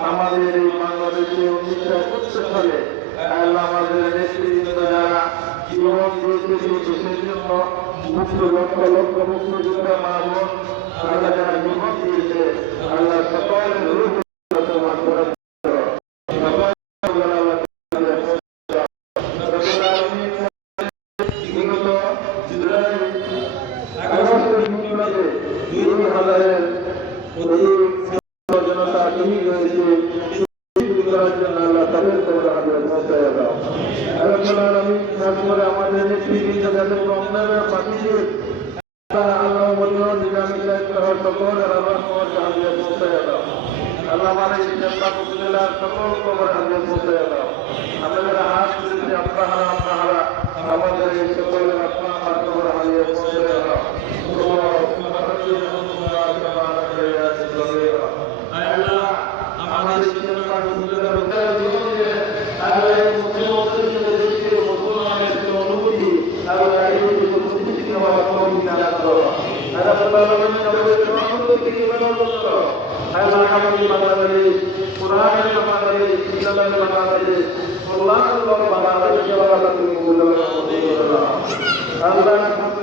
আমাদের এই বাংলাদেশে 1971 সালে আমাদের নেতৃবৃন্দ যারা জীবন দিয়েছে দেশের জন্য মুক্ত লক্ষ লক্ষ মুক্তিযোদ্ধা মা বোন তারা যারা জীবন দিয়েছে আল্লাহ সকলের রূপ আমাদের নেতৃবৃন্দ যাদের রমজানের পাঠিয়ে আল্লাহ আল্লাহ আমাদের জেলার সকল খবর আগে পৌঁছে দাও। আমাদের হাত তুলেছে আপনারা আমাদের এই সকলের আপনার খবর আগে পৌঁছে দাও। Allah